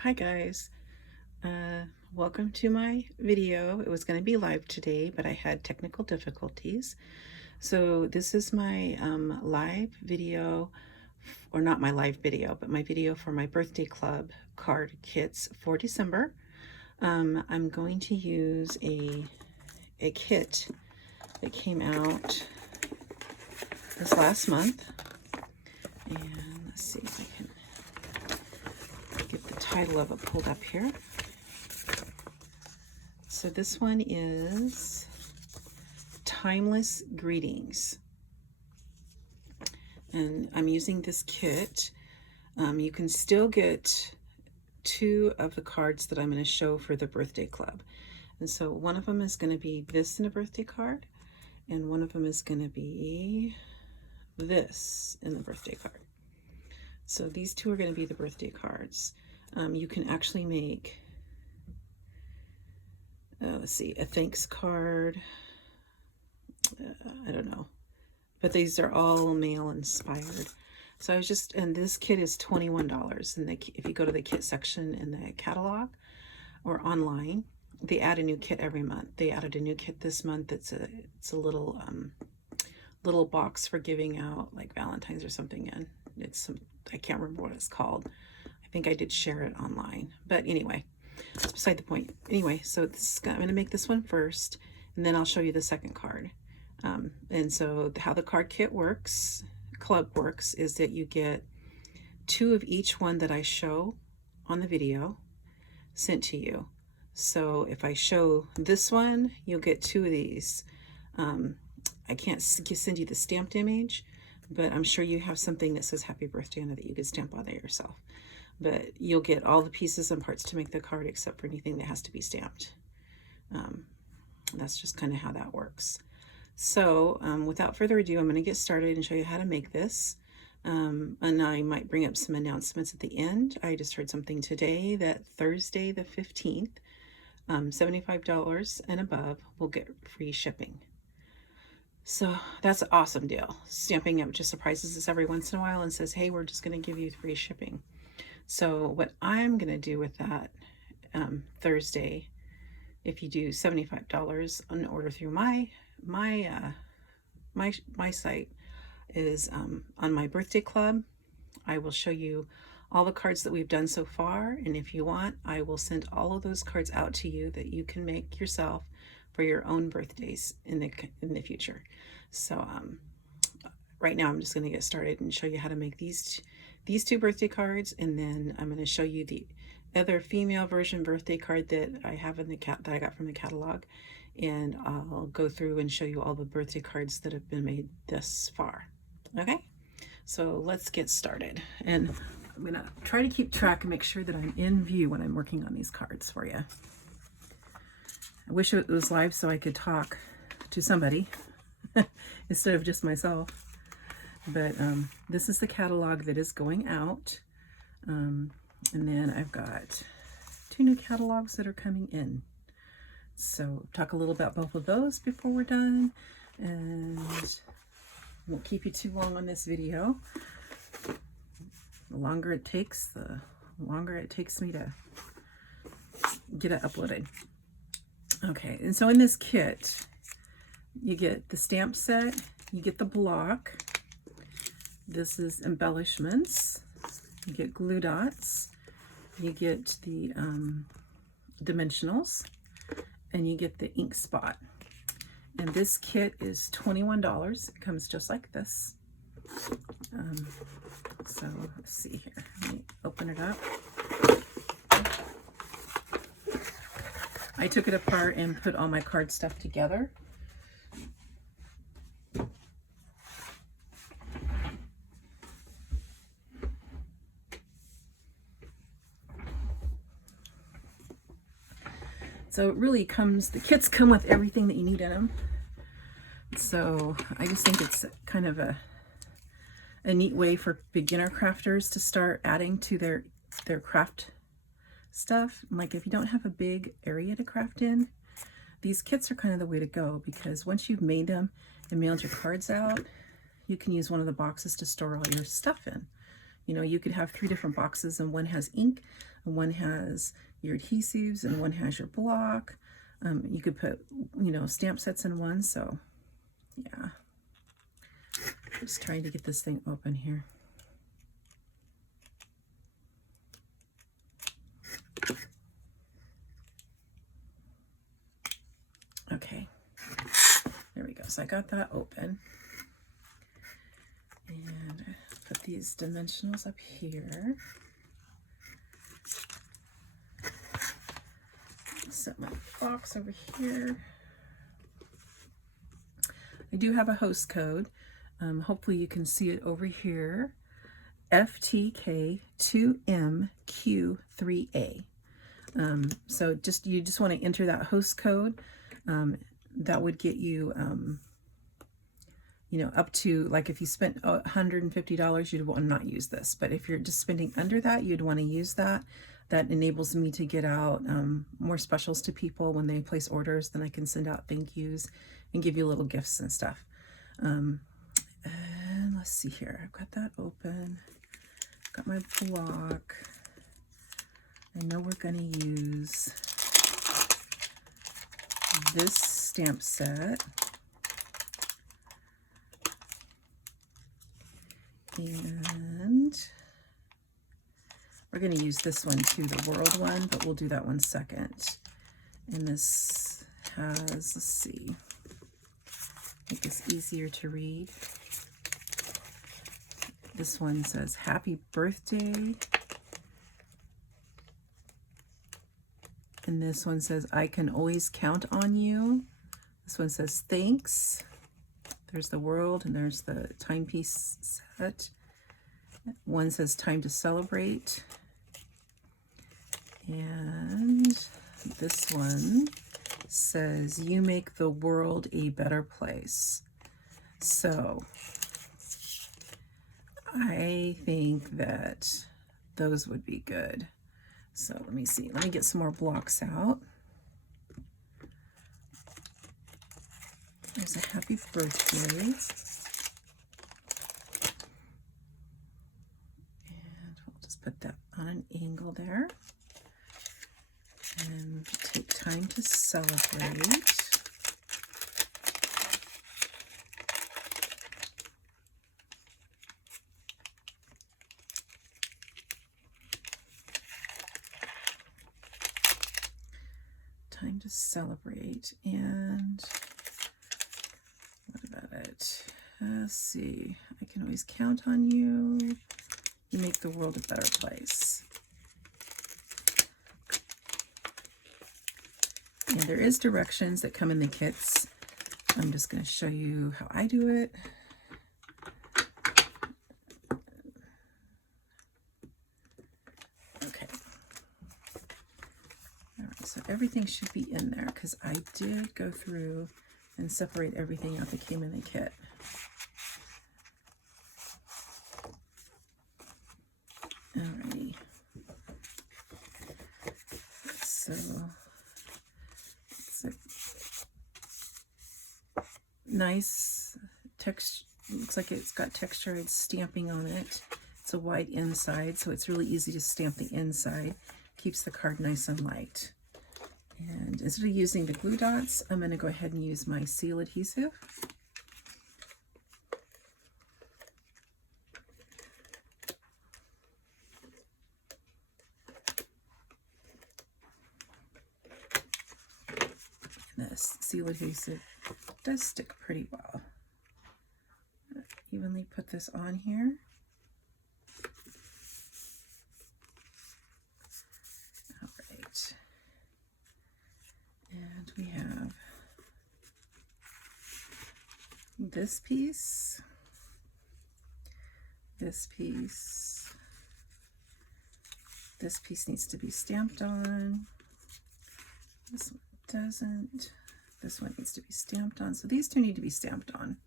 Hi guys, welcome to my video. It was going to be live today, but I had technical difficulties. So this is my live video, or not my live video, but my video for my birthday club card kits for December. I'm going to use a kit that came out this last month. And let's see if I can get the title of it pulled up here. So this one is Timeless Greetings. And I'm using this kit. You can still get two of the cards that I'm going to show for the birthday club. And so one of them is going to be this in a birthday card, and one of them is going to be this in the birthday card. So these two are going to be the birthday cards. You can actually make, let's see, a thanks card. I don't know, but these are all mail inspired. So I was just, and this kit is $21. And if you go to the kit section in the catalog or online, they add a new kit every month. They added a new kit this month. It's a little little box for giving out like Valentine's or something in. I can't remember what it's called. I think I did share it online, but anyway, it's beside the point. Anyway, so I'm going to make this one first, and then I'll show you the second card. And so how the card kit works, club works, is that you get two of each one that I show on the video sent to you. So if I show this one, you'll get two of these. I can't send you the stamped image, but I'm sure you have something that says happy birthday on it that you could stamp on there yourself. But you'll get all the pieces and parts to make the card except for anything that has to be stamped. That's just kind of how that works. So without further ado, I'm going to get started and show you how to make this. And I might bring up some announcements at the end. I just heard something today that Thursday the 15th, $75 and above will get free shipping. So that's an awesome deal. Stamping Up just surprises us every once in a while and says, hey, we're just going to give you free shipping. So what I'm going to do with that Thursday, if you do $75 on order through my site, is on my birthday club, I will show you all the cards that we've done so far, and if you want, I will send all of those cards out to you that you can make yourself for your own birthdays in the future. So right now I'm just going to get started and show you how to make these two birthday cards, and then I'm going to show you the other female version birthday card that I have in that I got from the catalog, and I'll go through and show you all the birthday cards that have been made thus far. Okay, so let's get started, and I'm going to try to keep track and make sure that I'm in view when I'm working on these cards for you. I wish it was live so I could talk to somebody instead of just myself. But this is the catalog that is going out. And then I've got two new catalogs that are coming in. So talk a little about both of those before we're done. And won't keep you too long on this video. The longer it takes, the longer it takes me to get it uploaded. Okay, and so in this kit, you get the stamp set, you get the block. This is embellishments. You get glue dots. You get the dimensionals, and you get the ink spot. And this kit is $21. It comes just like this. So let's see here. Let me open it up. I took it apart and put all my card stuff together. So it really comes, the kits come with everything that you need in them. So I just think it's kind of a neat way for beginner crafters to start adding to their craft stuff. Like if you don't have a big area to craft in, these kits are kind of the way to go, because once you've made them and mailed your cards out, you can use one of the boxes to store all your stuff in. You know, you could have 3 different boxes, and one has ink, and one has your adhesives, and one has your block. You could put, you know, stamp sets in one. So yeah, just trying to get this thing open here. Okay, there we go. So I got that open. And put these dimensionals up here. Set my box over here. I do have a host code. Hopefully you can see it over here. FTK2MQ3A. So you just want to enter that host code. That would get you, you know, up to, like, if you spent $150, you'd want to not use this. But if you're just spending under that, you'd want to use that. That enables me to get out more specials to people when they place orders. Then I can send out thank yous and give you little gifts and stuff. And let's see here. I've got that open. Got my block. I know we're going to use this stamp set. And we're going to use this one too, the world one, but we'll do that one second. And this has, let's see, make this easier to read. This one says, happy birthday. And this one says, I can always count on you. This one says, thanks. There's the world, and there's the timepiece set. One says, time to celebrate. And this one says, you make the world a better place. So I think that those would be good. So let me see. Let me get some more blocks out. There's a happy birthday. And we'll just put that on an angle there. And take time to celebrate. Time to celebrate. And what about it? Let's see. I can always count on you. You make the world a better place. And there is directions that come in the kits. I'm just going to show you how I do it. Okay. All right, so everything should be in there because I did go through and separate everything out that came in the kit. Alrighty. So it's a nice texture. Looks like it's got textured stamping on it. It's a white inside, so it's really easy to stamp the inside. Keeps the card nice and light. And instead of using the glue dots, I'm going to go ahead and use my seal adhesive. And this seal adhesive does stick pretty well. Evenly put this on here. All right. And we have this piece, this piece, this piece needs to be stamped on, this one doesn't, this one needs to be stamped on, so these two need to be stamped on.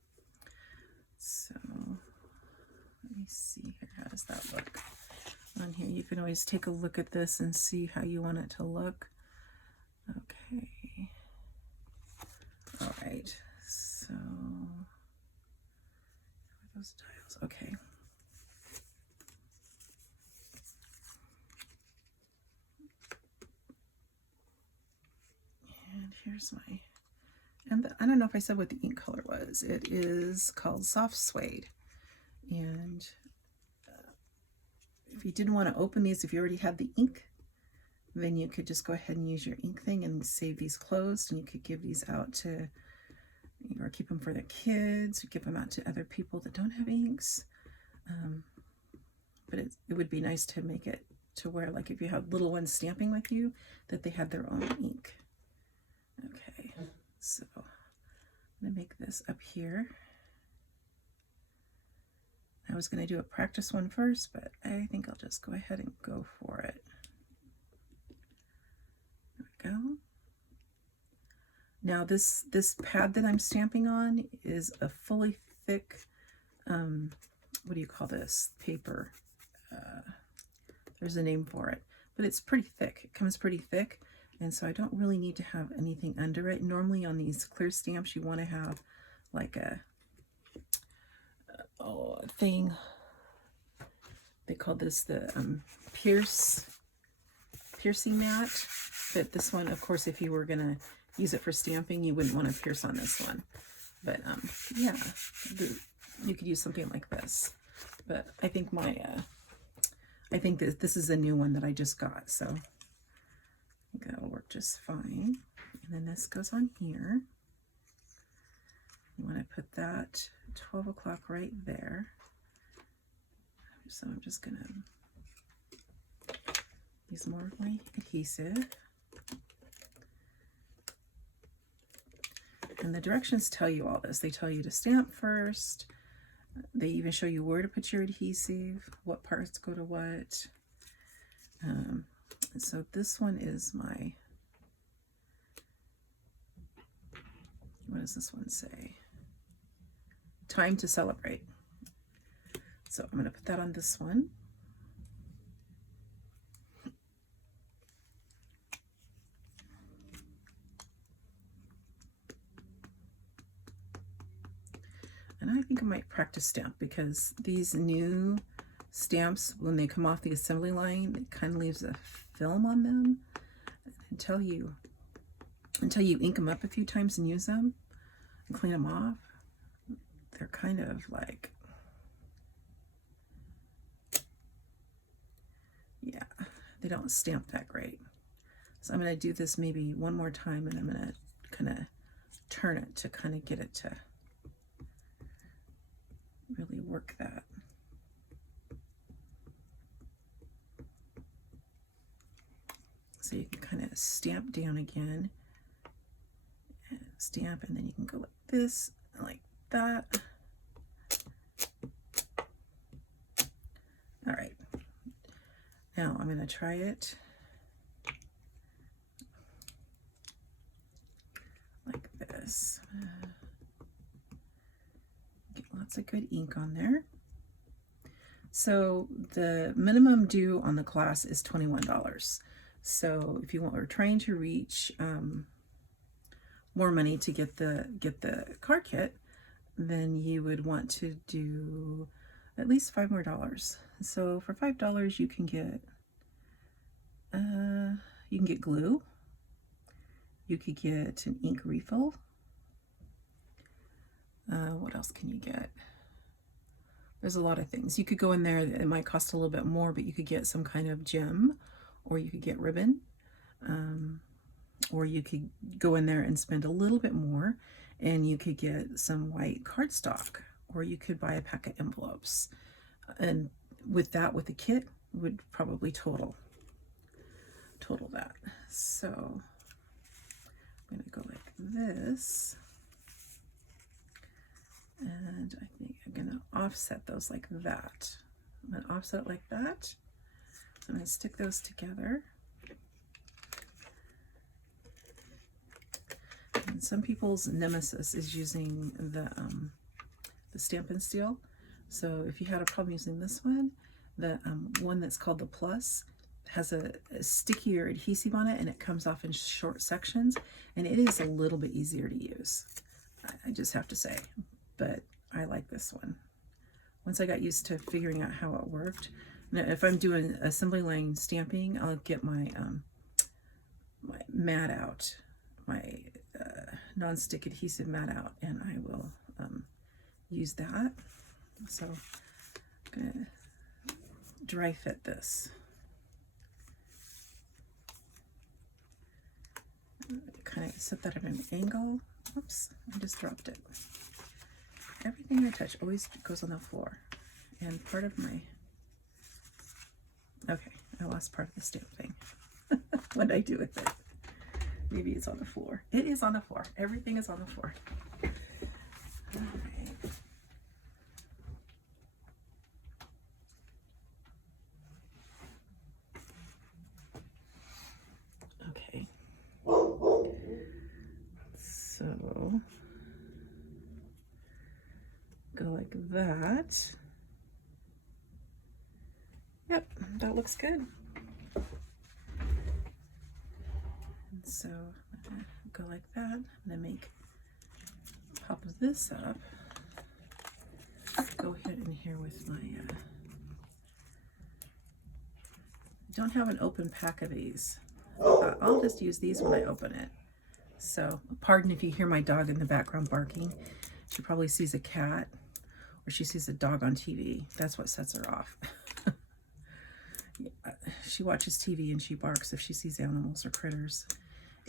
So let me see here, how does that look on here? You can always take a look at this and see how you want it to look. Okay. All right. So those tiles. Okay. here's my, and I don't know if I said what the ink color was. It is called Soft Suede. And if you didn't want to open these, if you already had the ink, then you could just go ahead and use your ink thing and save these closed, and you could give these out to, or keep them for the kids, or give them out to other people that don't have inks. But it would be nice to make it to where, like, if you have little ones stamping with you, that they had their own ink. Okay, so I'm gonna make this up here. I was gonna do a practice one first, but I think I'll just go ahead and go for it. There we go. Now this pad that I'm stamping on is a fully thick, what do you call this, paper? There's a name for it, but it's pretty thick. It comes pretty thick, and so I don't really need to have anything under it. Normally on these clear stamps, you want to have like a thing. They call this the piercing mat. But this one, of course, if you were gonna use it for stamping, you wouldn't want to pierce on this one. But yeah, you could use something like this. But I think I think that this is a new one that I just got, so I think that'll work just fine. And then this goes on here. You want to put that 12 o'clock right there. So I'm just gonna use more of my adhesive. And the directions tell you all this. They tell you to stamp first. They even show you where to put your adhesive, what parts go to what. So this one is my, what does this one say? Time to Celebrate. So I'm going to put that on this one. And I think I might practice stamp, because these new stamps, when they come off the assembly line, it kind of leaves a film on them until you ink them up a few times and use them and clean them off. They're kind of like, yeah, they don't stamp that great. So I'm going to do this maybe one more time, and I'm going to kind of turn it to kind of get it to really work that. So you can kind of stamp down again, and stamp, and then you can go like this, like that. All right, now I'm going to try it like this. Get lots of good ink on there. So the minimum due on the class is $21. So if you want, we're trying to reach more money to get the card kit, then you would want to do at least $5 more. So for $5, you can get glue. You could get an ink refill. What else can you get? There's a lot of things. You could go in there, it might cost a little bit more, but you could get some kind of gem, or you could get ribbon, or you could go in there and spend a little bit more, and you could get some white cardstock, or you could buy a pack of envelopes. And with that, with the kit, would probably total that. So I'm going to go like this. And I think I'm going to offset those like that. I'm going to offset it like that. I'm going to stick those together. And some people's nemesis is using the Stampin' Steel. So if you had a problem using this one, the one that's called the Plus has a stickier adhesive on it, and it comes off in short sections, and it is a little bit easier to use. I just have to say. But I like this one. Once I got used to figuring out how it worked. Now, if I'm doing assembly line stamping, I'll get my my mat out, my non-stick adhesive mat out, and I will use that. So I'm gonna dry fit this. Kind of set that at an angle. Oops, I just dropped it. Everything I touch always goes on the floor. And part of my, okay, I lost part of the stamp thing. What did I do with it? Maybe it's on the floor. It is on the floor. Everything is on the floor. All right. Okay. So go like that. Yep, that looks good. And so I'm gonna go like that. I'm gonna pop this up. Go ahead in here with my, don't have an open pack of these. I'll just use these when I open it. So pardon if you hear my dog in the background barking. She probably sees a cat or she sees a dog on TV. That's what sets her off. She watches TV and she barks if she sees animals or critters,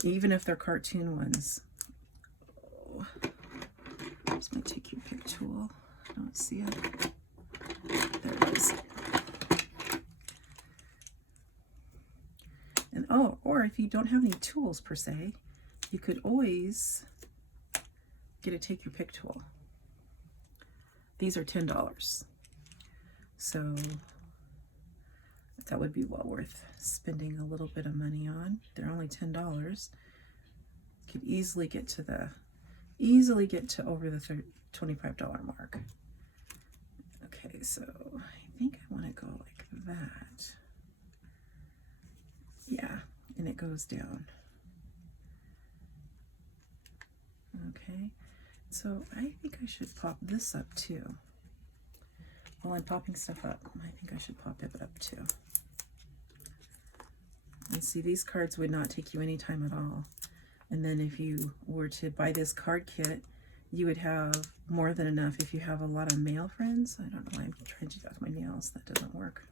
even if they're cartoon ones. Oh. Here's my Take Your Pick tool. I don't see it. There it is. And oh, or if you don't have any tools per se, you could always get a Take Your Pick tool. These are $10. So that would be well worth spending a little bit of money on. They're only $10. You could easily get to over the $25 mark. Okay, so I think I want to go like that. Yeah, and it goes down. Okay, so I think I should pop this up too. While I'm popping stuff up, I think I should pop it up too. And see, these cards would not take you any time at all. And then if you were to buy this card kit, you would have more than enough if you have a lot of male friends. I don't know why I'm trying to do that with my nails. That doesn't work.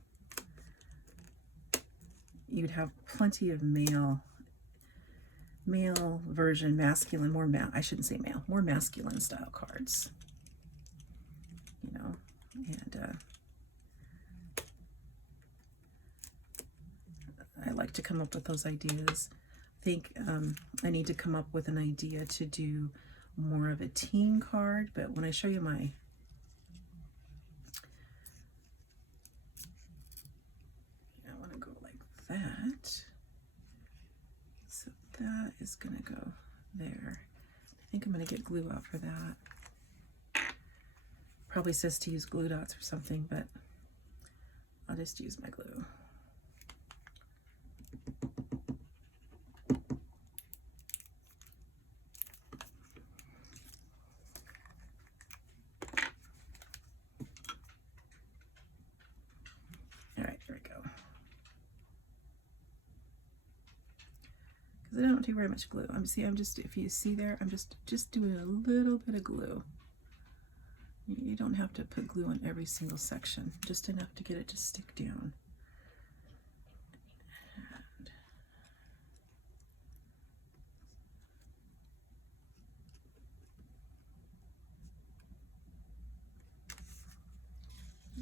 You would have plenty of male version, masculine, I shouldn't say male, more masculine style cards. You know, and I like to come up with those ideas. I think I need to come up with an idea to do more of a teen card, but when I show you my I want to go like that. So that is going to go there. I think I'm going to get glue out for that. Probably says to use glue dots or something, but I'll just use my glue. I don't do very much glue. If you see there, I'm just doing a little bit of glue. You don't have to put glue on every single section, just enough to get it to stick down.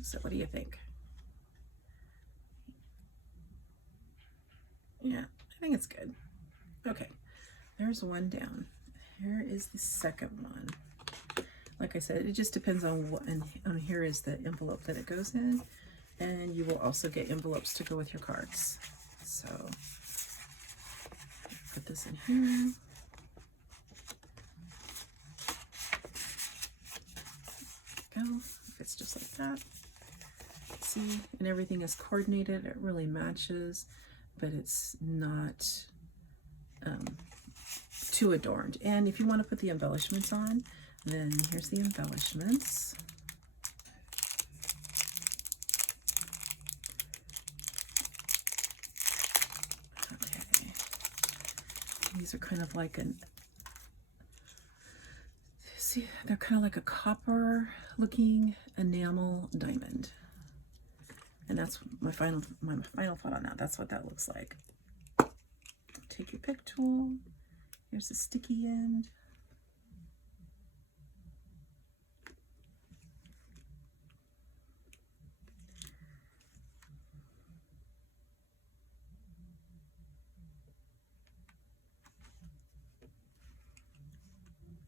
So what do you think? Yeah, I think it's good. Okay, there's one down. Here is the second one. Like I said, it just depends on what, and here is the envelope that it goes in, and you will also get envelopes to go with your cards. So put this in here. Go. It's just like that. See, and everything is coordinated. It really matches, but it's not too adorned. And if you want to put the embellishments on, then here's the embellishments. Okay. These are kind of like see, they're kind of like a copper looking enamel diamond. And that's my final thought on that. That's what that looks like. Take your pick tool. Here's the sticky end.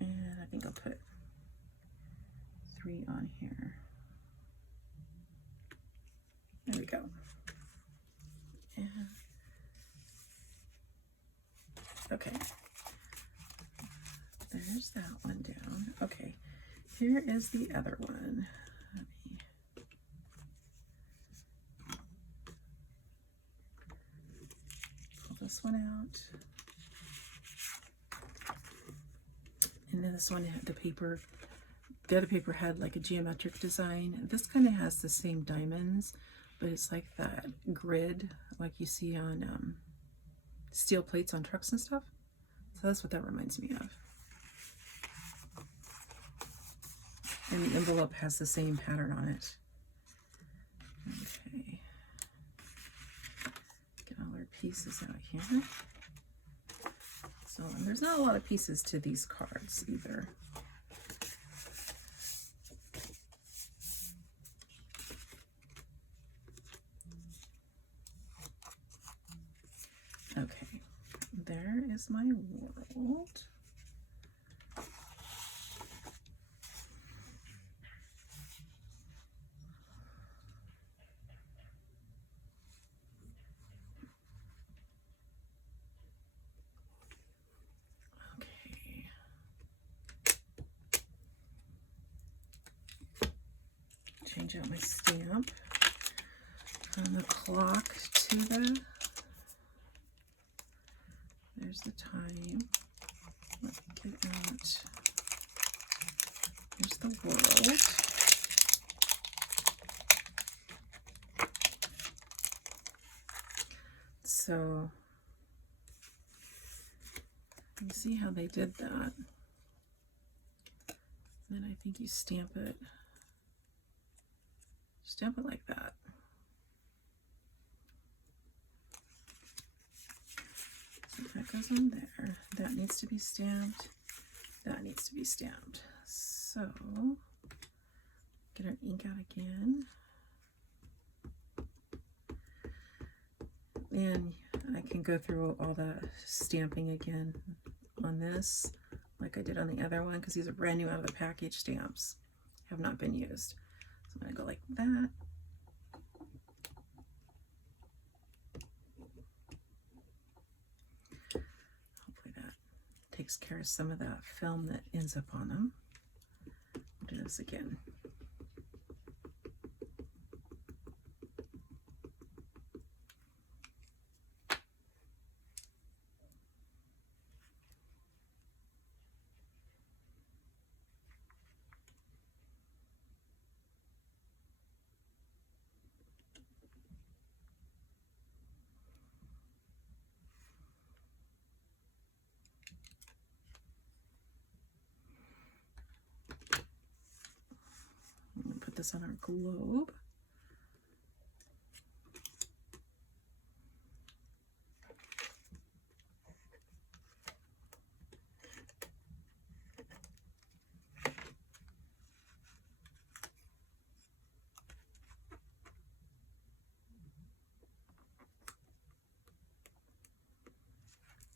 And I think I'll put 3 on here. There we go. And okay. There's that one down. Okay. Here is the other one. Let me pull this one out. And then this one had the paper. The other paper had like a geometric design. This kind of has the same diamonds, but it's like that grid like you see on steel plates on trucks and stuff. So that's what that reminds me of. And the envelope has the same pattern on it. Okay. Get all our pieces out here. So there's not a lot of pieces to these cards either. Okay, there is my world. Change out my stamp from the clock to the, there's the time. Let's get out, here's the world. So you see how they did that. And then I think you stamp it like that. So that goes on there. That needs to be stamped. That needs to be stamped. So get our ink out again. And I can go through all the stamping again on this, like I did on the other one, because these are brand new out of the package stamps, have not been used. So I'm going to go like that. Hopefully that takes care of some of that film that ends up on them. I'll do this again. Put this on our globe.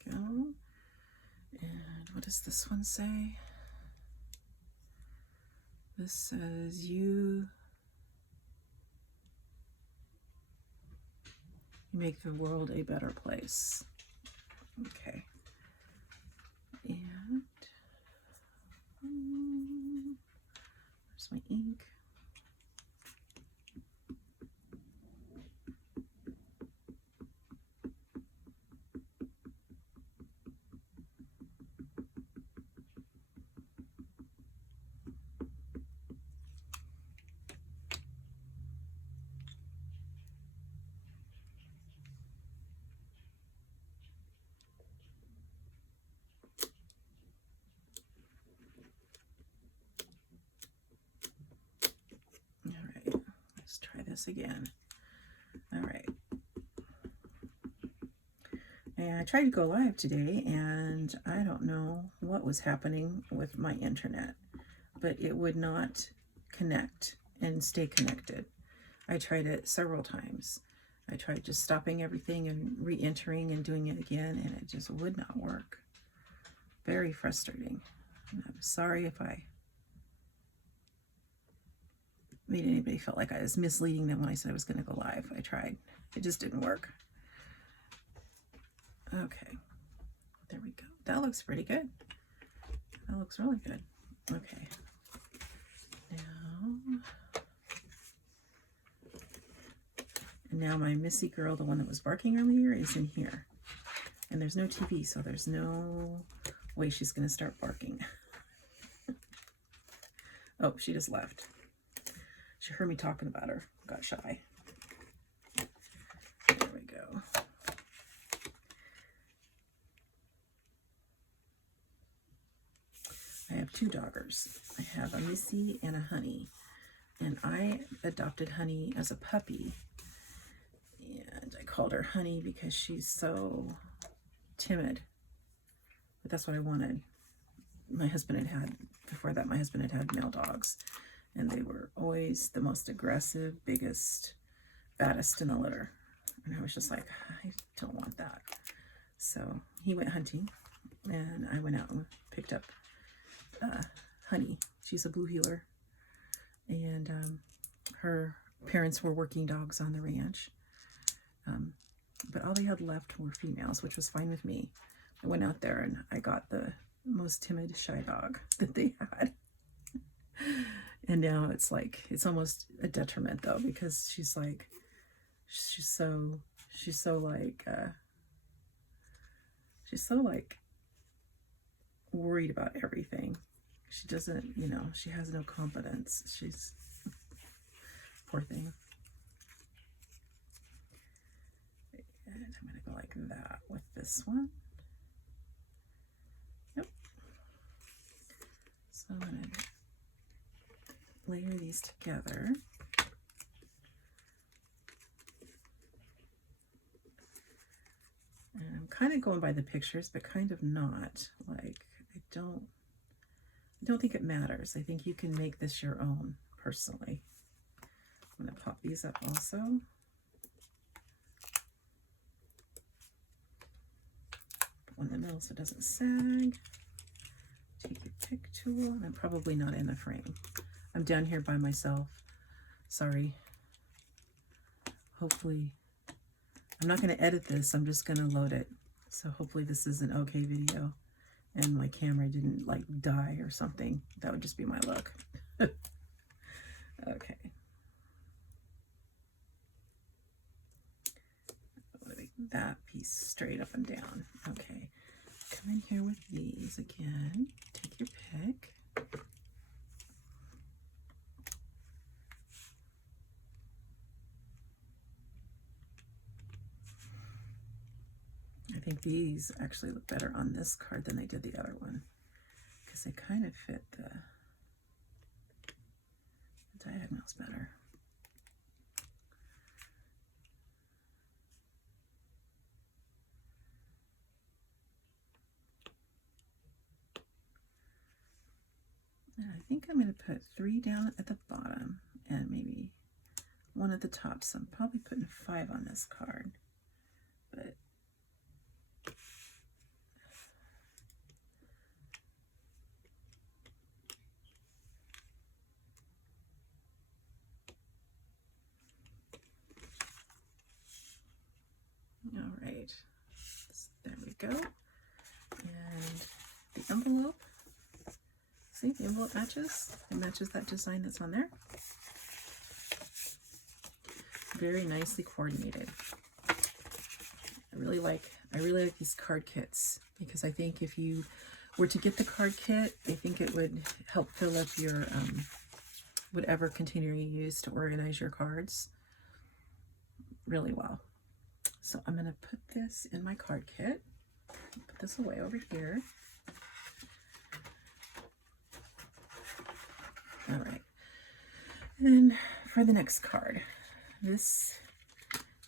Go. And what does this one say? This says you make the world a better place. Okay. And where's my ink? this again. All right. And I tried to go live today, and I don't know what was happening with my internet, but it would not connect and stay connected. I tried it several times. I tried just stopping everything and re-entering and doing it again, and it just would not work. Very frustrating. And I'm sorry if I made anybody feel like I was misleading them when I said I was going to go live. I tried. It just didn't work. Okay. There we go. That looks pretty good. That looks really good. Okay. Now my Missy girl, the one that was barking earlier, is in here. And there's no TV, so there's no way she's going to start barking. Oh, she just left. She heard me talking about her. Got shy. There we go. I have two doggers. I have a Missy and a Honey. And I adopted Honey as a puppy. And I called her Honey because she's so timid. But that's what I wanted. My husband had before that, my husband had male dogs. And they were always the most aggressive, biggest, baddest in the litter. And I was just like, I don't want that. So he went hunting. And I went out and picked up Honey. She's a blue heeler. And her parents were working dogs on the ranch. But all they had left were females, which was fine with me. I went out there and I got the most timid, shy dog that they had. And now it's like, it's almost a detriment though, because she's so worried about everything. She doesn't, she has no confidence. She's, poor thing. And I'm going to go like that with this one. Yep. So I'm going to layer these together. And I'm kind of going by the pictures, but kind of not. Like, I don't think it matters. I think you can make this your own, personally. I'm going to pop these up also. Put one in the middle so it doesn't sag. Take your pick tool, and I'm probably not in the frame. I'm down here by myself. Sorry. Hopefully, I'm not going to edit this. I'm just going to load it. So hopefully this is an okay video and my camera didn't like die or something. That would just be my luck. Okay. That piece straight up and down. Okay. Come in here with these again. Take your pick. I think these actually look better on this card than they did the other one, because they kind of fit the diagonals better. And I think I'm going to put 3 down at the bottom and maybe 1 at the top. So I'm probably putting 5 on this card. But all right, so there we go. And the envelope, see, the envelope matches. It matches that design that's on there. Very nicely coordinated. I really like these card kits, because I think if you were to get the card kit, I think it would help fill up your whatever container you use to organize your cards really well. So I'm going to put this in my card kit. Put this away over here. All right. And for the next card, this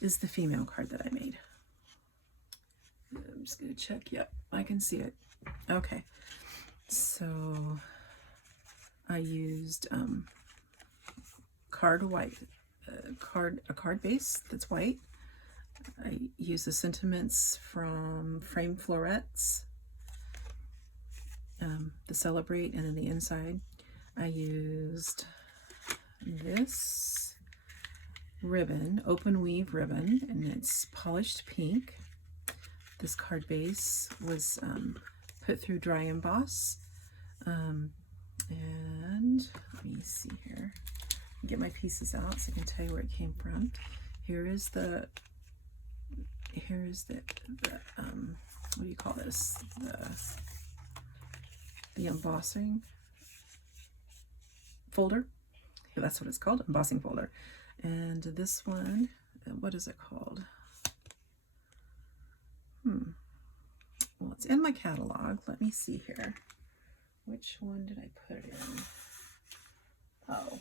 is the female card that I made. I'm just going to check. Yep, I can see it. Okay, so I used card white, a card base that's white. I use the sentiments from Frame Florets, the Celebrate, and then the inside I used this ribbon, open weave ribbon, and it's polished pink. This card base was put through dry emboss, and let me see here, get my pieces out so I can tell you where it came from. Here's the what do you call this, the embossing folder. Yeah, that's what it's called, embossing folder. And this one, what is it called? Well, it's in my catalog. Let me see here. Which one did I put it in? Oh,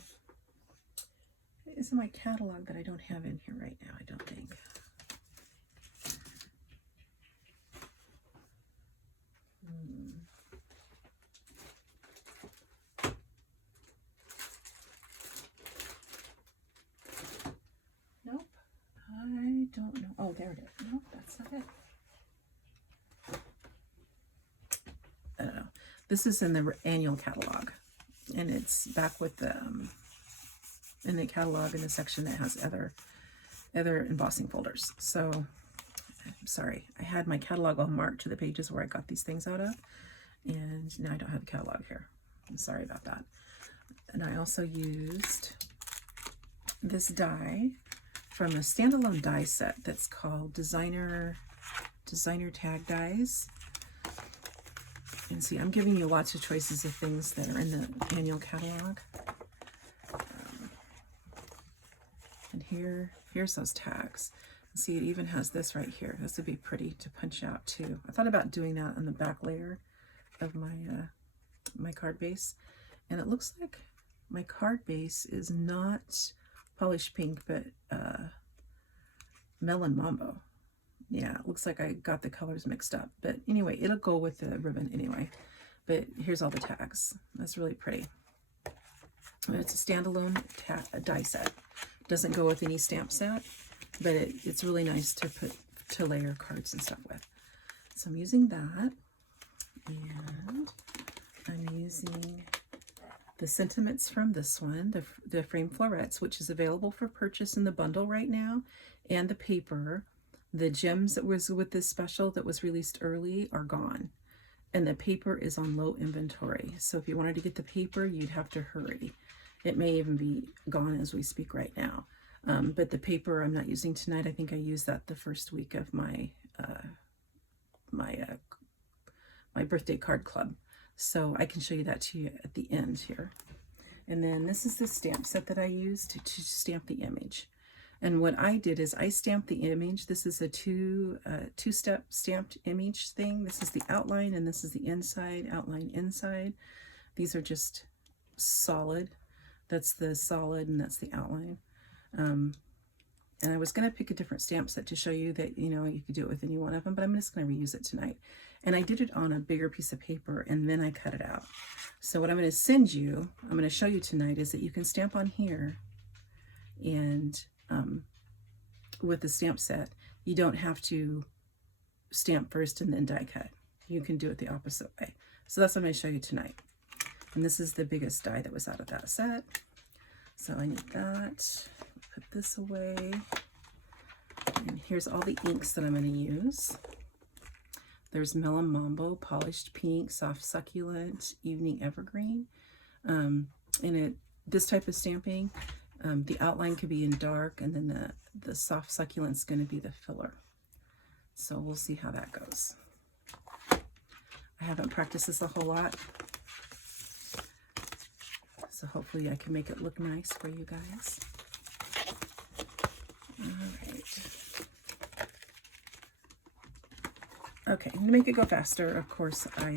it's in my catalog that I don't have in here right now, I don't think. Nope, I don't know. Oh, there it is. Nope, that's not it. I don't know. This is in the annual catalog, and it's back with the in the catalog in the section that has other embossing folders. So I'm sorry, I had my catalog all marked to the pages where I got these things out of, and now I don't have the catalog here. I'm sorry about that. And I also used this die from a standalone die set that's called Designer Tag Dies. And see, I'm giving you lots of choices of things that are in the annual catalog. And here's those tags. See, it even has this right here. This would be pretty to punch out too. I thought about doing that on the back layer of my my card base. And it looks like my card base is not polished pink, but Melon Mambo. Yeah, it looks like I got the colors mixed up. But anyway, it'll go with the ribbon anyway. But here's all the tags. That's really pretty. It's a standalone die set. Doesn't go with any stamp set, but it's really nice to layer cards and stuff with. So I'm using that, and I'm using the sentiments from this one, the Frame Florets, which is available for purchase in the bundle right now, and the paper. The gems that was with this special that was released early are gone, and the paper is on low inventory. So if you wanted to get the paper, you'd have to hurry. It may even be gone as we speak right now. But the paper I'm not using tonight. I think I used that the first week of my my birthday card club. So I can show you that to you at the end here. And then this is the stamp set that I used to stamp the image. And what I did is I stamped the image. This is a two-step stamped image thing. This is the outline, and this is the inside, outline, inside. These are just solid. That's the solid, and that's the outline. And I was going to pick a different stamp set to show you that, you know, you could do it with any one of them, but I'm just going to reuse it tonight. And I did it on a bigger piece of paper, and then I cut it out. So what I'm going to send you, I'm going to show you tonight, is that you can stamp on here, and with the stamp set, you don't have to stamp first and then die cut. You can do it the opposite way. So that's what I'm going to show you tonight. And this is the biggest die that was out of that set. So I need that. Put this away. And here's all the inks that I'm going to use. There's Melon Mambo, Polished Pink, Soft Succulent, Evening Evergreen. This type of stamping, the outline could be in dark, and then the Soft Succulent's going to be the filler. So we'll see how that goes. I haven't practiced this a whole lot, so hopefully I can make it look nice for you guys. All right. Okay, to make it go faster, of course, I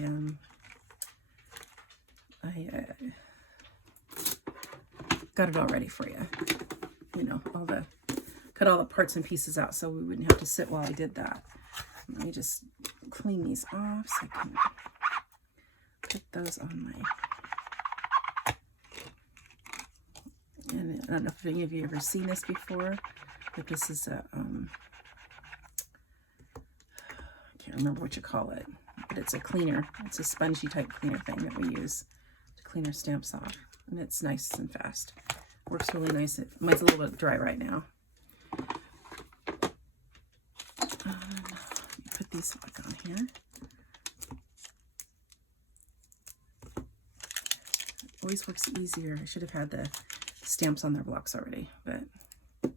got it all ready for you. You know, all the cut all the parts and pieces out so we wouldn't have to sit while I did that. Let me just clean these off so I can put those on my... And I don't know if any of you have ever seen this before, but this is a, I can't remember what you call it, but it's a cleaner. It's a spongy type cleaner thing that we use to clean our stamps off. And it's nice and fast. Works really nice. Mine's a little bit dry right now. Let me put these back on here. Always works easier. I should have had the stamps on their blocks already, but okay,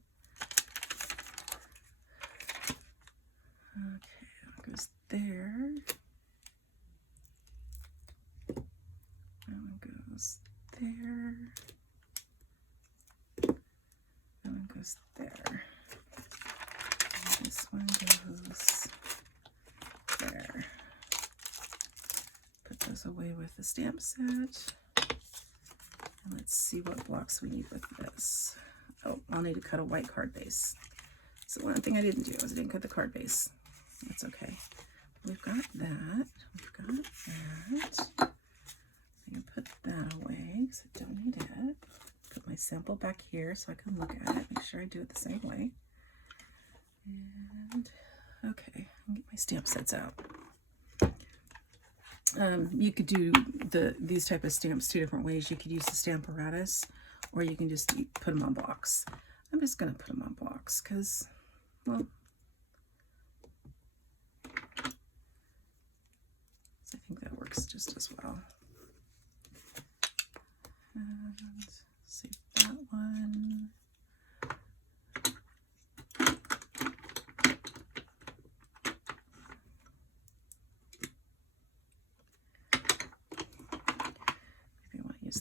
that goes there. That one goes there. That one goes there. And this one goes there. Put those away with the stamp set. And let's see what blocks we need with this. Oh, I'll need to cut a white card base. So one thing I didn't do is I didn't cut the card base. That's okay. We've got that. We've got that. I can put that away because I don't need it. Put my sample back here so I can look at it. Make sure I do it the same way. And okay, I can get my stamp sets out. You could do these type of stamps two different ways. You could use the Stamparatus, or you can just put them on blocks. I'm just going to put them on blocks because, well, I think that works just as well. And save that one.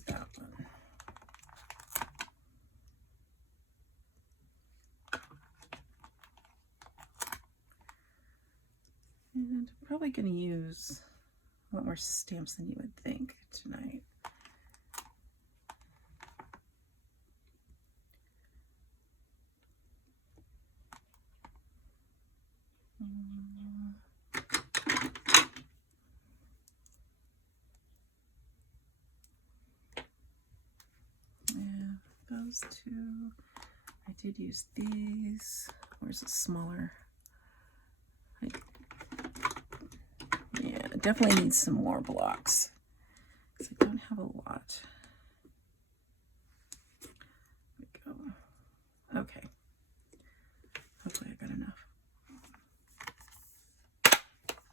That one. And I'm probably going to use a lot more stamps than you would think tonight. Those two, I did use these. Where's a smaller? Yeah, definitely need some more blocks because I don't have a lot. There we go. Okay. Hopefully I got enough.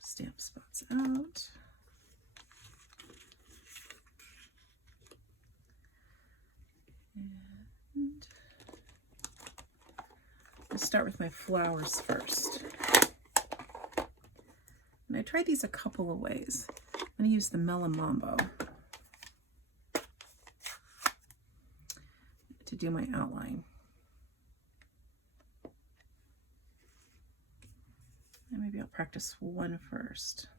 Stamp spots out. And let's start with my flowers first. And I tried these a couple of ways. I'm going to use the Melamambo to do my outline. And maybe I'll practice one first.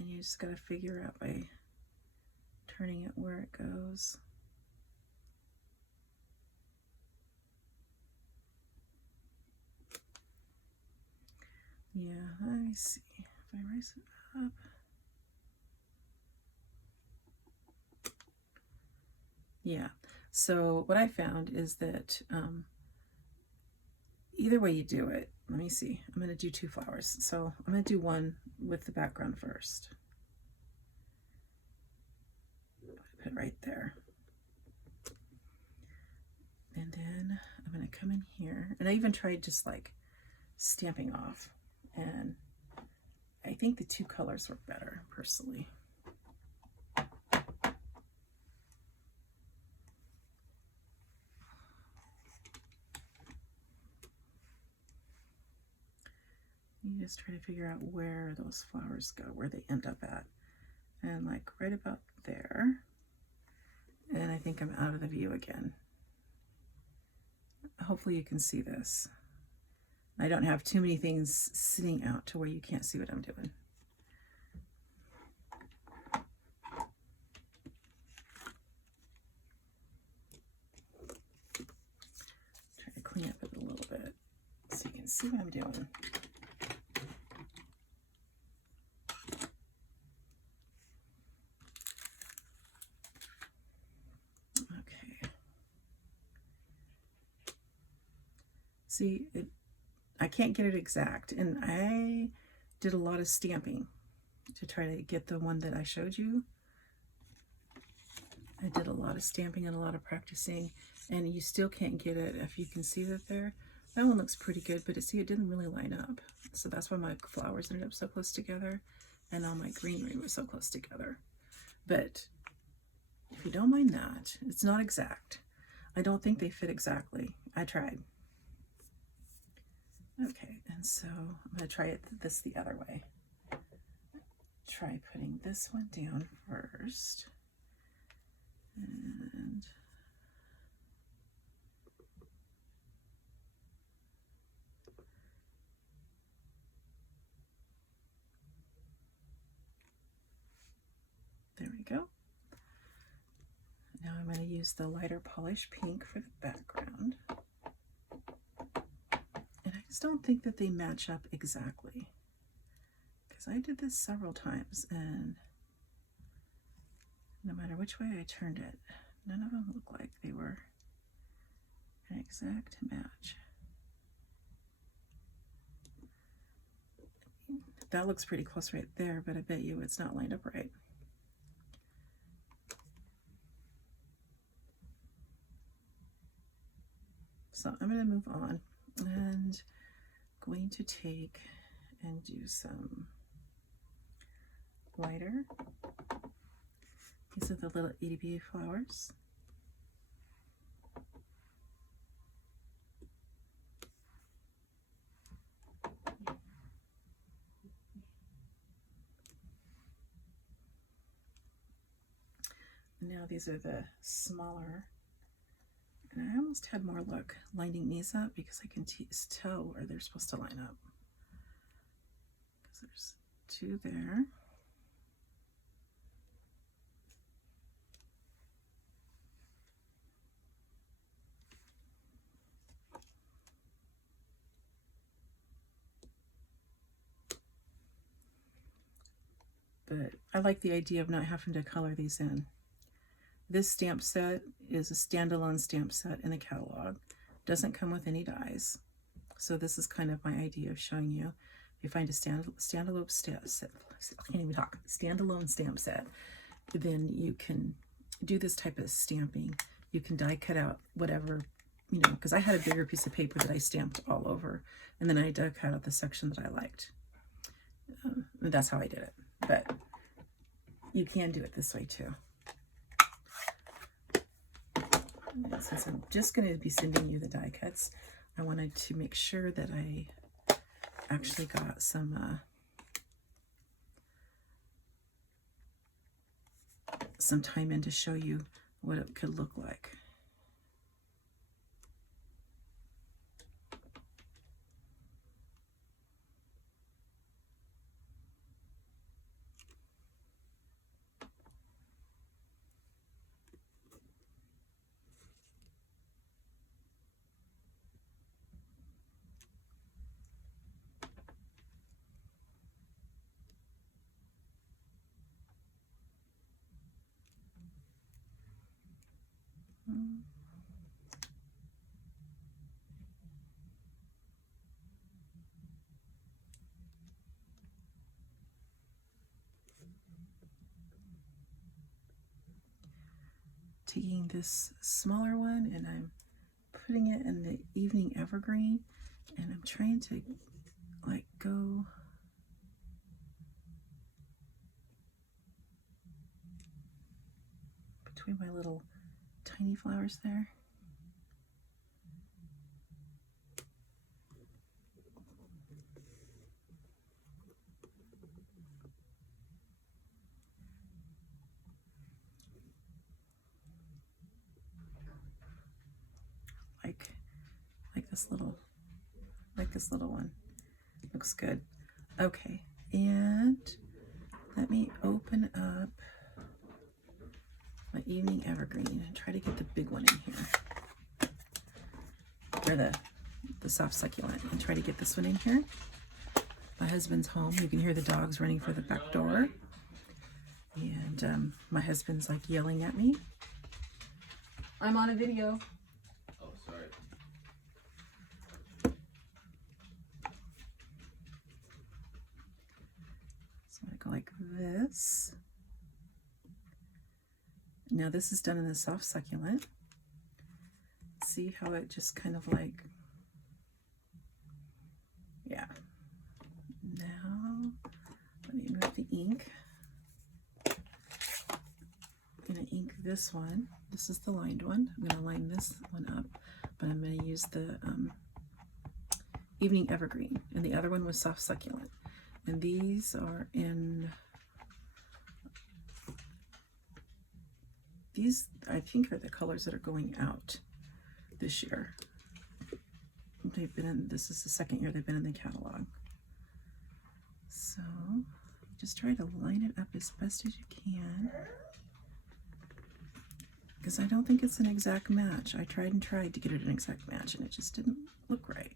You just got to figure out by turning it where it goes. Yeah, let me see. If I raise it up. Yeah, so what I found is that either way you do it, let me see. I'm going to do two flowers. So I'm going to do one with the background first. Put it right there. And then I'm going to come in here. And I even tried just like stamping off. And I think the two colors work better, personally. You just try to figure out where those flowers go, where they end up at. And like right about there. And I think I'm out of the view again. hopefully you can see this. I don't have too many things sitting out to where you can't see what I'm doing. Try to clean up it a little bit so you can see what I'm doing. Okay. See, I can't get it exact, and I did a lot of stamping to try to get the one that I showed you. I did a lot of stamping and a lot of practicing, and you still can't get it. If you can see that there, that one looks pretty good, but see, it didn't really line up. So that's why my flowers ended up so close together, and all my greenery was so close together. But if you don't mind that, it's not exact. I don't think they fit exactly. I tried. Okay, and so I'm going to try this the other way. Try putting this one down first. And there we go. Now I'm going to use the lighter polish pink for the background. And I just don't think that they match up exactly, because I did this several times, and no matter which way I turned it, none of them looked like they were an exact match. That looks pretty close right there, but I bet you it's not lined up right. So I'm going to move on, and going to take and do some lighter. These are the little itty-bitty flowers. Now these are the smaller, and I almost had more luck lining these up because I can tell where they're supposed to line up. Because there's two there. But I like the idea of not having to color these in. This stamp set is a standalone stamp set in the catalog. Doesn't come with any dies. So this is kind of my idea of showing you. If you find a standalone stamp set, I can't even talk, standalone stamp set, then you can do this type of stamping. You can die cut out whatever, you know, because I had a bigger piece of paper that I stamped all over, and then I die cut out the section that I liked. That's how I did it. But you can do it this way too. And since I'm just going to be sending you the die cuts, I wanted to make sure that I actually got some time in to show you what it could look like. Taking this smaller one and I'm putting it in the evening evergreen, and I'm trying to like go between my little tiny flowers there. Like this little one. Looks good. Okay, and let me open up my evening evergreen and try to get the big one in here. Or the soft succulent, and try to get this one in here. My husband's home. You can hear the dogs running for the back door. And my husband's like yelling at me. I'm on a video. Oh, sorry. So I go like this. Now this is done in the soft succulent. See how it just kind of like, yeah. Now let me move the ink. I'm going to ink this one. This is the lined one. I'm going to line this one up, but I'm going to use the evening evergreen, and the other one was soft succulent. And these are in, these I think are the colors that are going out this year. They've been in, this is the second year they've been in the catalog. So just try to line it up as best as you can, because I don't think it's an exact match. I tried and tried to get it an exact match and it just didn't look right.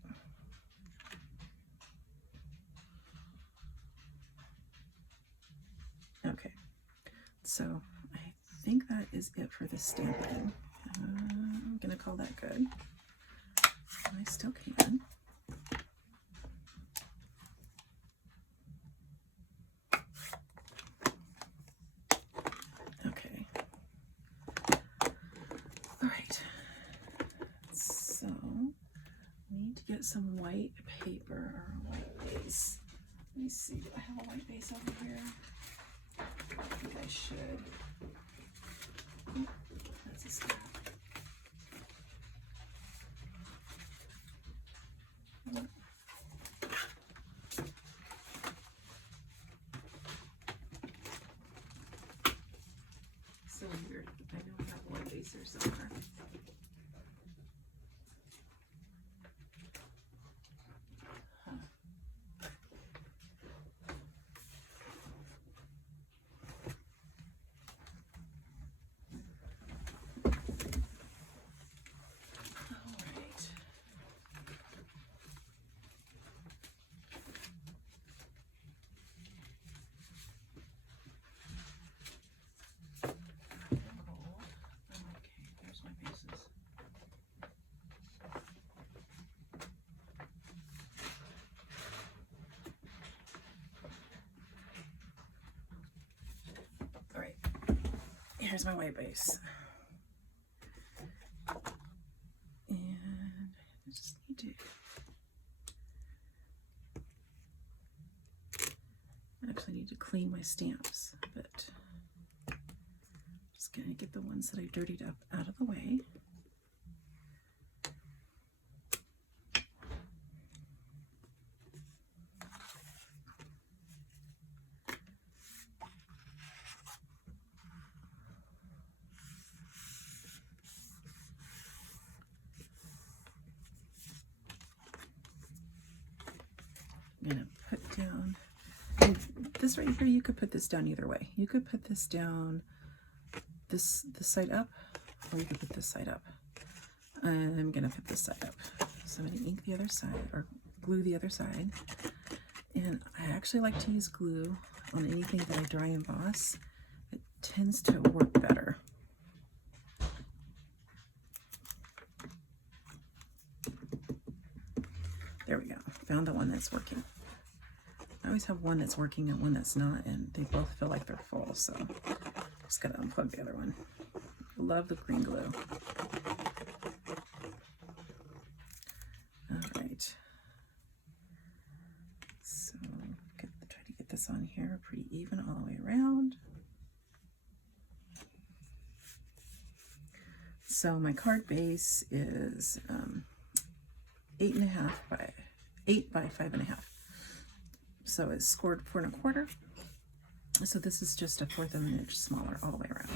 Okay, so I think that is it for the stamping. I'm gonna call that good. I still can. Okay. All right. So we need to get some white paper or a white base. Let me see. Do I have a white base over here? I think I should. Oh, that's a scrap. So weird. I know I have one base here somewhere. Huh. All right. Okay, there's my bases. All right, here's my white base. And I just need to, I actually need to clean my stamps, but just gonna get the ones that I dirtied up out of the way. I'm gonna put down, and this right here, you could put this down either way. You could put this down this side up, or you could put this side up. I'm gonna put this side up. So I'm gonna ink the other side, or glue the other side. And I actually like to use glue on anything that I dry emboss. It tends to work better. There we go. Found the one that's working. I always have one that's working and one that's not, and they both feel like they're full, so just gotta unplug the other one. Love the green glue. All right. So try to get this on here pretty even all the way around. So my card base is 8.5 by 8 by 5.5. So it's scored 4 1/4. So this is just a 1/4 of an inch smaller all the way around.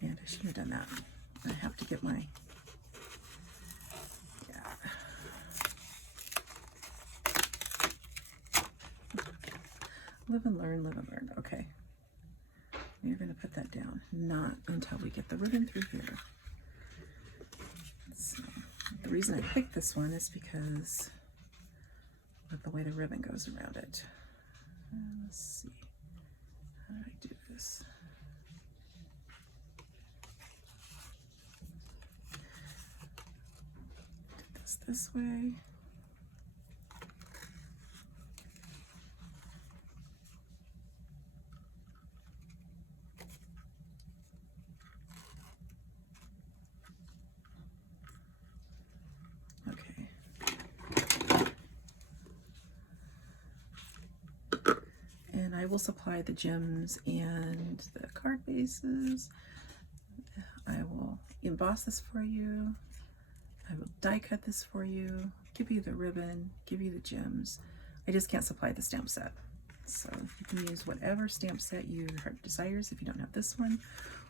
And I should have done that I have to get my, live and learn, live and learn. Okay. We're going to put that down, not until we get the ribbon through here. So, the reason I picked this one is because of the way the ribbon goes around it. Let's see. How do I do this? Do this way. I will supply the gems and the card bases. I will emboss this for you. I will die cut this for you, give you the ribbon, give you the gems. I just can't supply the stamp set. So you can use whatever stamp set your heart desires if you don't have this one,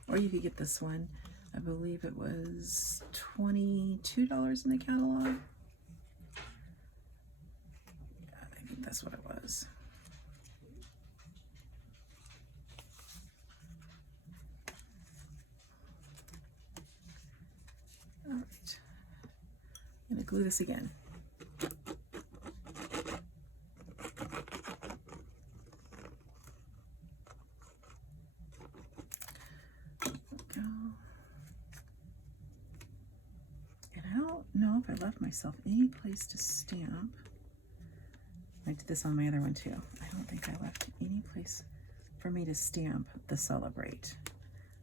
or you could get this one. I believe it was $22 in the catalog. I think that's what it was. All right, I'm going to glue this again. Go. And I don't know if I left myself any place to stamp. I did this on my other one too. I don't think I left any place for me to stamp the Celebrate.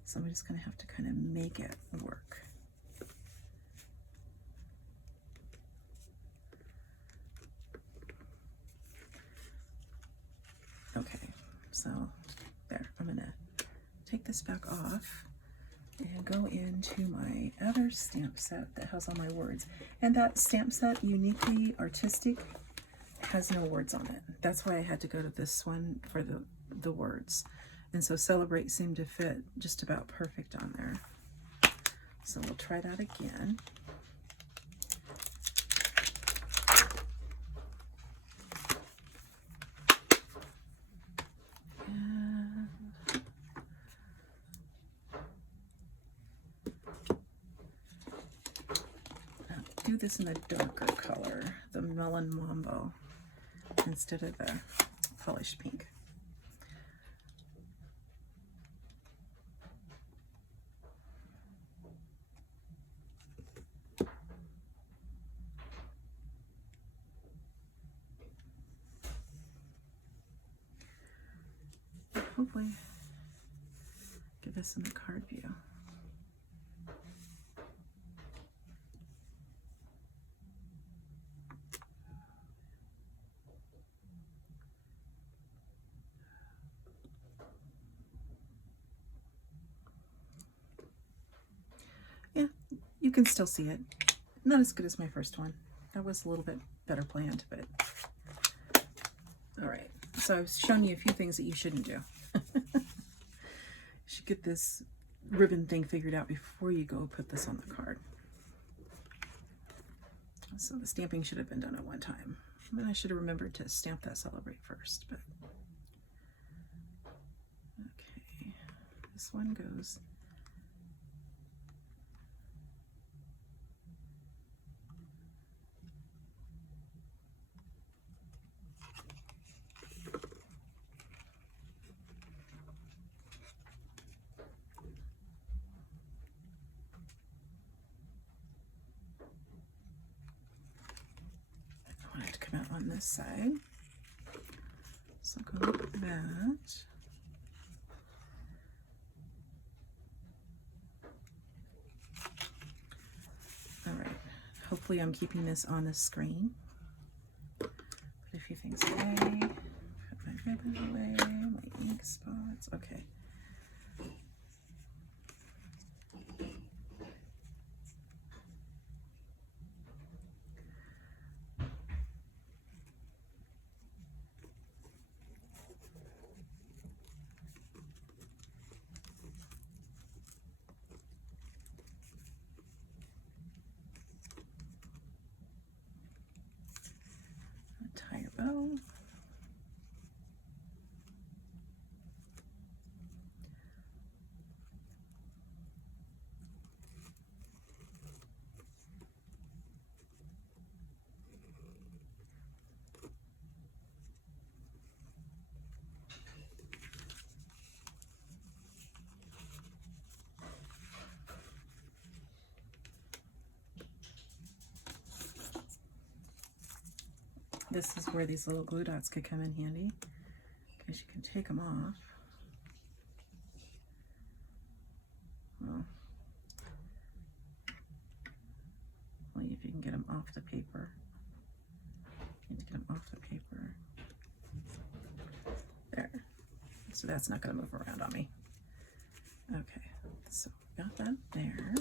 So I'm just going to have to kind of make it work. Okay, so there, I'm going to take this back off and go into my other stamp set that has all my words. And that stamp set, Uniquely Artistic, has no words on it. That's why I had to go to this one for the words. And so Celebrate seemed to fit just about perfect on there. So we'll try that again. Do this in a darker color, the Melon Mambo, instead of the polished pink. Hopefully get this in the card view. Yeah, you can still see it. Not as good as my first one. That was a little bit better planned, but all right. So I've shown you a few things that you shouldn't do. You should get this ribbon thing figured out before you go put this on the card. So the stamping should have been done at one time. And I should have remembered to stamp that Celebrate first, but okay. This one goes on this side. So go like that. All right. Hopefully I'm keeping this on the screen. Put a few things away. Put my ribbon away, my ink spots. Okay. This is where these little glue dots could come in handy, because you can take them off. Only if you can get them off the paper. You need to get them off the paper. There. So that's not going to move around on me. Okay, so got that there.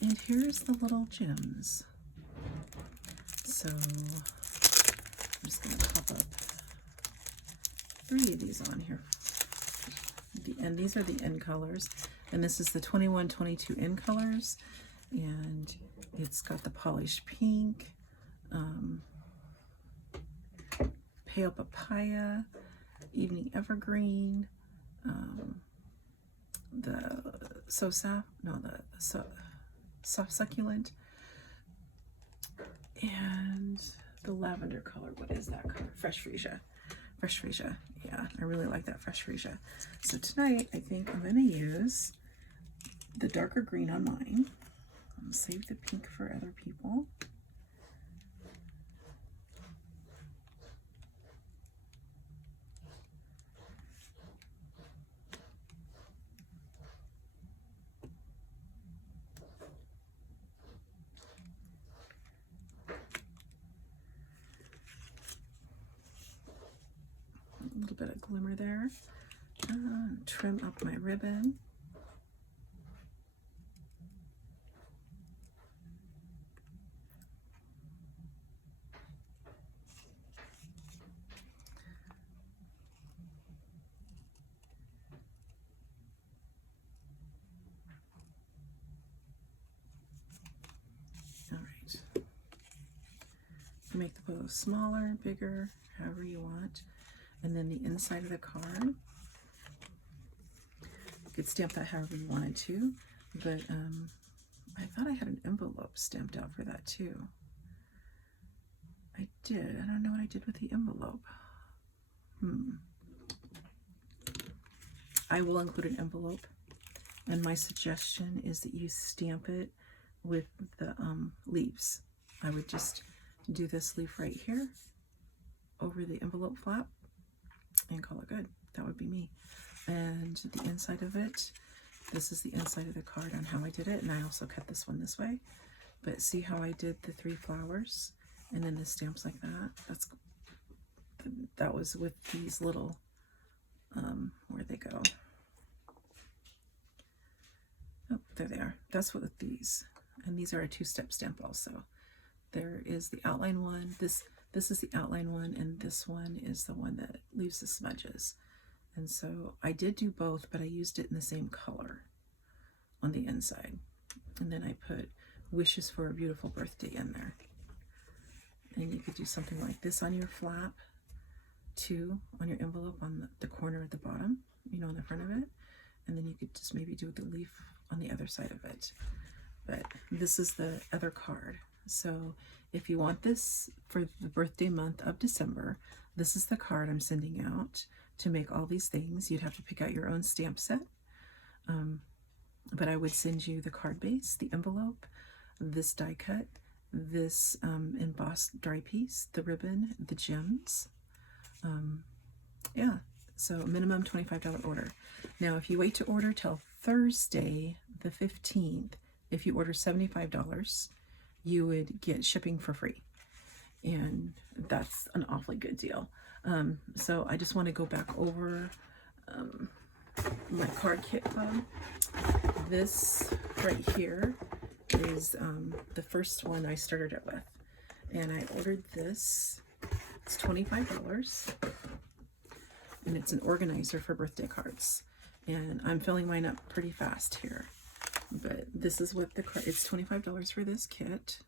And here's the little gems. So I'm just going to pop up 3 of these on here. And these are the end colors. And this is the 21-22 end colors. And it's got the polished pink, pale papaya, evening evergreen, the soft succulent, and the lavender color. What is that color? Fresh freesia. Fresh freesia. Yeah, I really like that fresh freesia. So tonight I think I'm going to use the darker green on mine. I'm going to save the pink for other people. A little bit of glimmer there. Trim up my ribbon. All right. Make the bow smaller, bigger, however you want. And then the inside of the card, you could stamp that however you wanted to, but I thought I had an envelope stamped out for that too. I did. I don't know what I did with the envelope. I will include an envelope, and my suggestion is that you stamp it with the leaves. I would just do this leaf right here over the envelope flap and call it good. That would be me. And the inside of it, this is the inside of the card on how I did it, and I also cut this one this way. But see how I did the 3 flowers and then the stamps like that? That was with these little where'd they go? Oh, there they are. That's what with these. And these are a 2-step stamp also. There is the outline one. This is the outline one, and this one is the one that leaves the smudges. And so I did do both, but I used it in the same color on the inside. And then I put wishes for a beautiful birthday in there. And you could do something like this on your flap, too, on your envelope on the corner at the bottom, you know, on the front of it. And then you could just maybe do the leaf on the other side of it. But this is the other card. So if you want this for the birthday month of December, this is the card I'm sending out to make all these things. You'd have to pick out your own stamp set. But I would send you the card base, the envelope, this die cut, this embossed dry piece, the ribbon, the gems. Yeah, so minimum $25 order. Now, if you wait to order till Thursday, the 15th, if you order $75, you would get shipping for free. And that's an awfully good deal. So I just want to go back over my card kit club. This right here is the first one I started it with. And I ordered this. It's $25. And it's an organizer for birthday cards. And I'm filling mine up pretty fast here. But this is what it's $25 for this kit.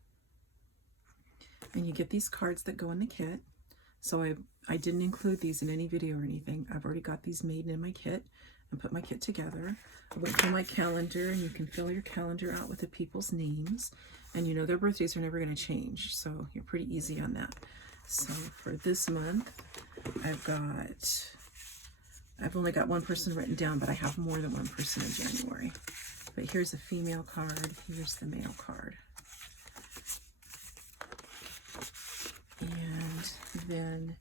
And you get these cards that go in the kit. So I didn't include these in any video or anything. I've already got these made in my kit and put my kit together. I went through my calendar, and you can fill your calendar out with the people's names. And you know their birthdays are never going to change, so you're pretty easy on that. So for this month, I've only got one person written down, but I have more than one person in January. But here's a female card, here's the male card. And then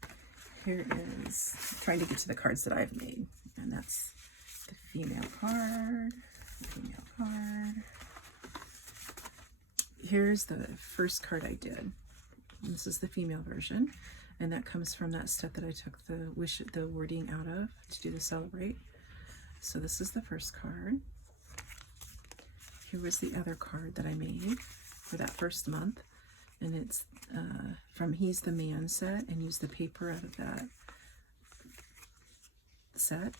here is trying to get to the cards that I've made. And that's the female card, Here's the first card I did. And this is the female version. And that comes from that set that I took the wording out of to do the celebrate. So this is the first card. Here was the other card that I made for that first month. And it's from He's the Man set, and use the paper out of that set.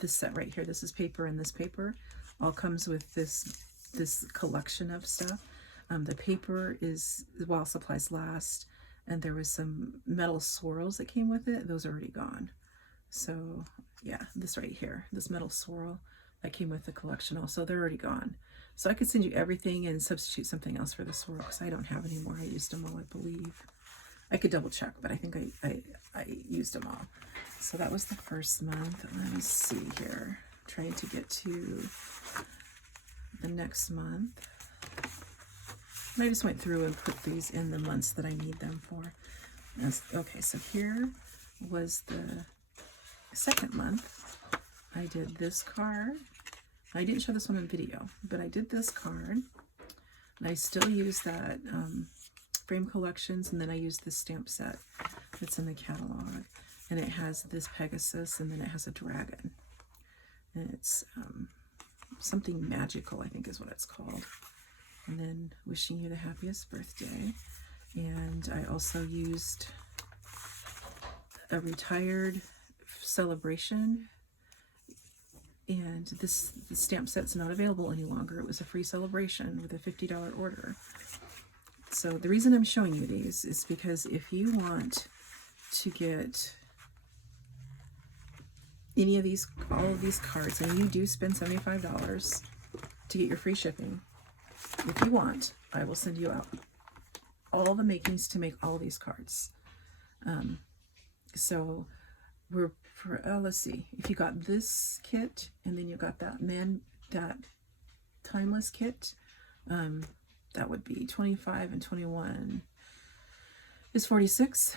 This set right here, this is paper, and this paper all comes with this collection of stuff. The paper is While Supplies Last, and there was some metal swirls that came with it. Those are already gone. So yeah, this right here, this metal swirl that came with the collection also, they're already gone. So I could send you everything and substitute something else for the swirl, because I don't have any more. I used them all, I believe. I could double check, but I think I used them all. So that was the first month. Let me see here. Trying to get to the next month. And I just went through and put these in the months that I need them for. Okay, so here was the second month. I did this card. I didn't show this one in video, but I did this card. And I still use that Frame Collections, and then I used this stamp set that's in the catalog. And it has this Pegasus, and then it has a dragon. And it's something magical, I think is what it's called. And then Wishing You the Happiest Birthday. And I also used a Retired Celebration. And the stamp set's not available any longer. It was a free celebration with a $50 order. So the reason I'm showing you these is because if you want to get any of these, all of these cards, and you do spend $75 to get your free shipping, if you want, I will send you out all the makings to make all these cards. So we're let's see, if you got this kit, and then you got that Timeless kit, that would be 25 and 21 is 46.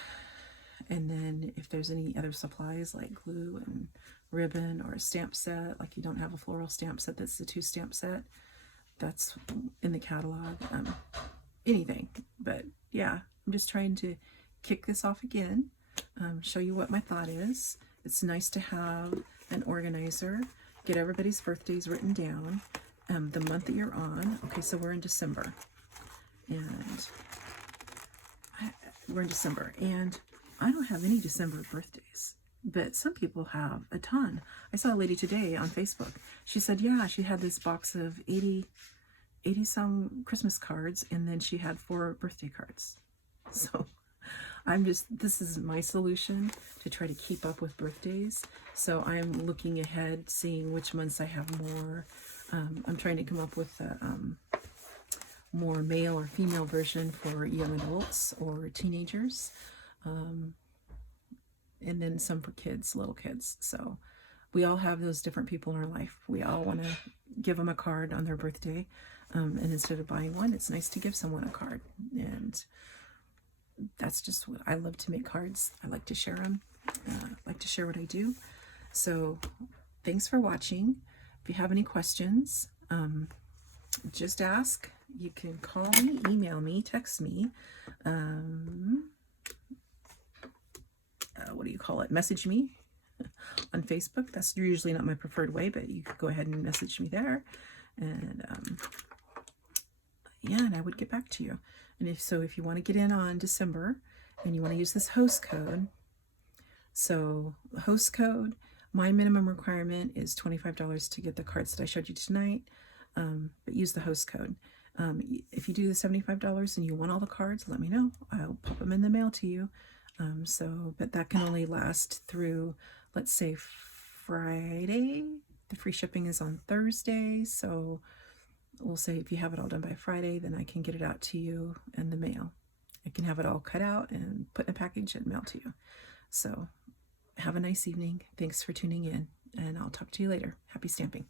And then if there's any other supplies like glue and ribbon, or a stamp set, like you don't have a floral stamp set that's the 2 stamp set, that's in the catalog. Anything. But yeah, I'm just trying to kick this off again, show you what my thought is. It's nice to have an organizer, get everybody's birthdays written down, the month that you're on. Okay, so we're in December, and I don't have any December birthdays, but some people have a ton. I saw a lady today on Facebook. She said, yeah, she had this box of 80 some Christmas cards, and then she had 4 birthday cards. So this is my solution to try to keep up with birthdays. So I'm looking ahead, seeing which months I have more. I'm trying to come up with a more male or female version for young adults or teenagers. And then some for kids, little kids. So we all have those different people in our life. We all want to give them a card on their birthday. And instead of buying one, it's nice to give someone a card. And that's just what I love, to make cards. I like to share them. I like to share what I do. So thanks for watching. If you have any questions, just ask. You can call me, email me, text me. What do you call it? Message me on Facebook. That's usually not my preferred way, but you could go ahead and message me there. And yeah, and I would get back to you. And if you want to get in on December and you want to use this host code, so host code, my minimum requirement is $25 to get the cards that I showed you tonight, but use the host code. If you do the $75 and you want all the cards, let me know. I'll pop them in the mail to you. But that can only last through, let's say, Friday. The free shipping is on Thursday, so we'll say if you have it all done by Friday, then I can get it out to you in the mail. I can have it all cut out and put in a package and mail to you. So have a nice evening. Thanks for tuning in, and I'll talk to you later. Happy stamping.